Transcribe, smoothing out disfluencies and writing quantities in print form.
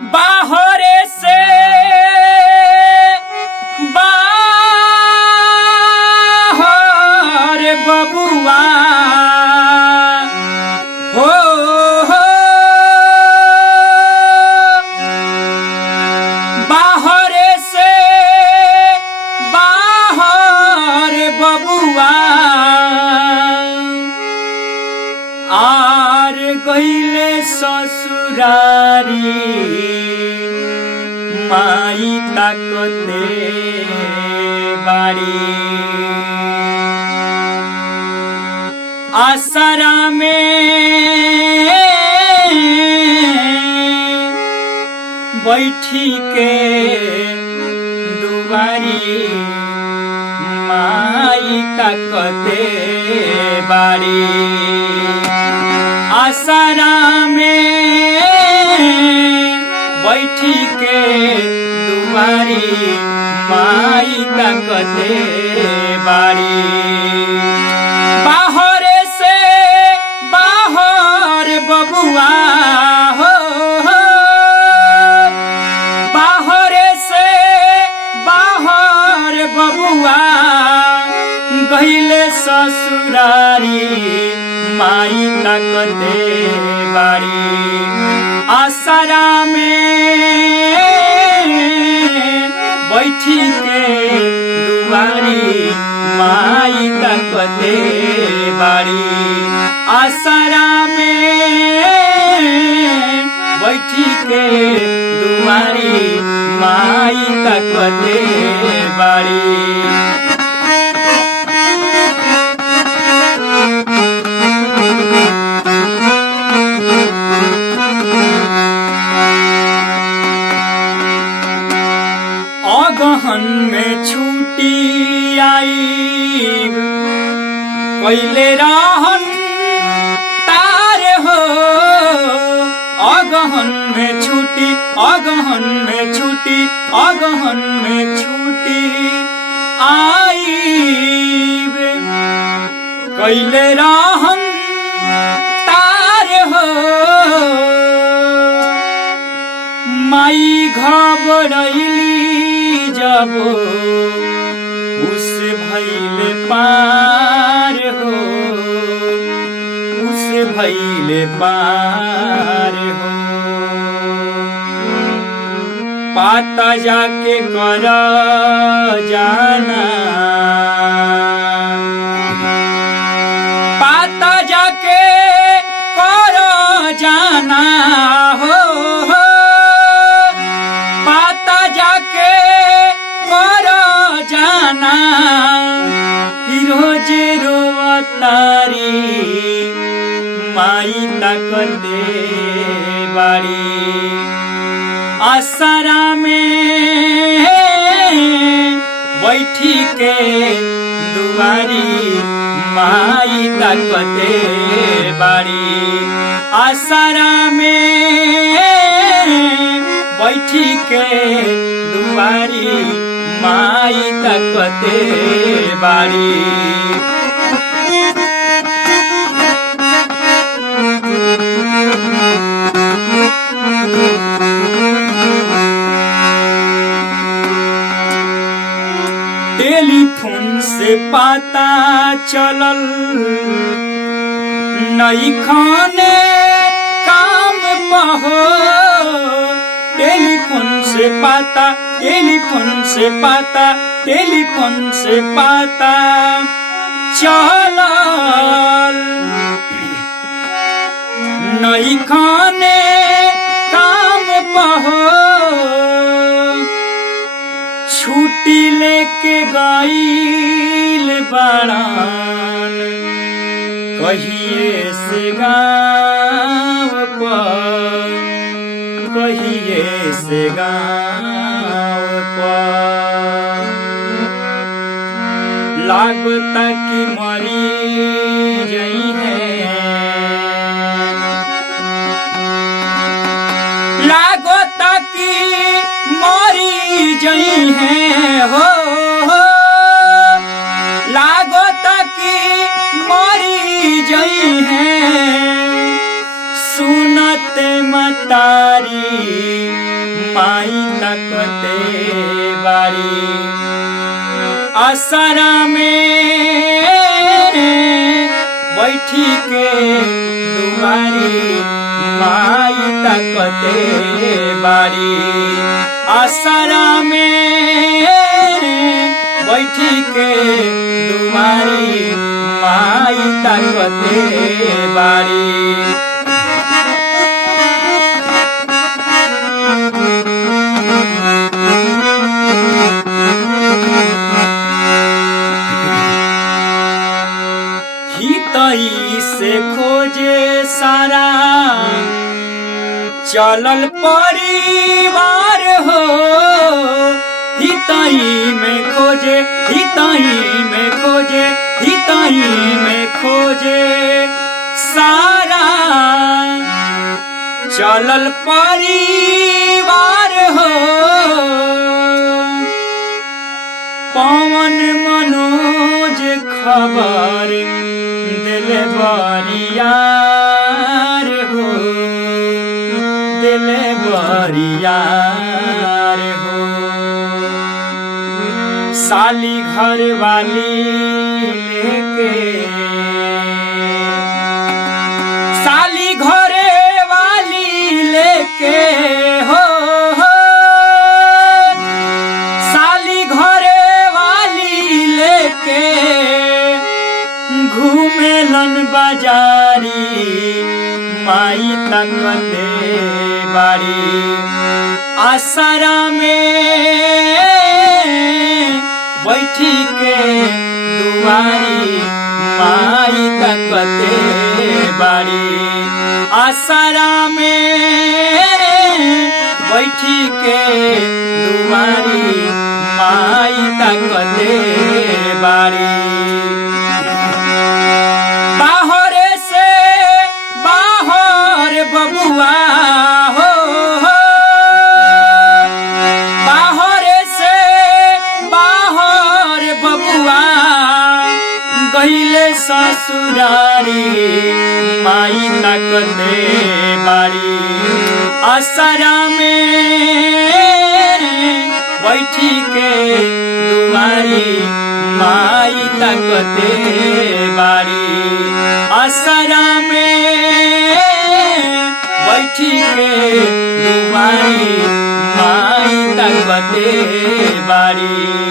बाहरे से बाहर बबुआ हो बाहरे से बाहर बबुआ आर गईले ससुरारी माई ताकते बाड़ी आसरा में बैठी के दुआरी माई ताकते बाड़ी आसरा में बैठी के दुआरी माई ताकते बाड़ी बाहरे से बाहर बबुआ हो बाहरे से बाहर बबुआ गईले ससुरारी माई ताकते बाड़ी आसरा में बैठी के दुआरी माई ताकते बाड़ी आसरा में बैठी के दुआरी माई ताकते बाड़ी अगहन में छुट्टी आई कैले रहन तार हो अगहन में छुट्टी अगहन में छुट्टी अगहन में छुट्टी आई कैले रहन तार हो माई घबरैली जब उस भैले पार हो उस भैले पार हो पाता जाके कर जाना पाता जाके कर जाना हो जाना रोज रोवतारी माई ताकते बाड़ी आसरा में बैठी के दुआरी माई ताकते बाड़ी आसरा में बैठी के दुआरी माई ताकते बाड़ी टेलीफोन से पता चलल नई खाने काम बहो टेलीफोन से पता टेलीफोन से पता टेलीफोन से पता चलल नई खाने काम बहो छुट्टी लेके गईल बाड़न कहिए से गाँव पर कहिए से गाँव पर लागता कि मरी गई है लागता कि मरी गई है हो लागता कि मरी गई है सुनते मतारी ताकते बाड़ी आसरा में बैठी के दुआरी माई ताकते बाड़ी आसरा में बैठी के दुआरी माई ताकते बाड़ी हितई से खोजे सारा चलल परिवार हो हितई में खोजे हितई में खोजे हितई में खोजे सारा चलल परिवार हो पवन मनोज खबर दिल बरियार हो दिल बरियार हो साली घर वाली लेके साली घरे वाली लेके हो साली घरे वाली लेके घूमेलन बाजारी माई ताकते बाड़ी आसरा में बैठी के दुआरी माई ताकते बाड़ी आसरा में बैठी के दुआरी माई ताकते बाड़ी बबुआ हो बाहर से बाहर बबुआ गईले ससुरारी माई ताकते बाड़ी आसरा में बैठी के दुआरी माई ताकते बाड़ी आसरा में बैठी के दुआरी माई ताकते बाड़ी।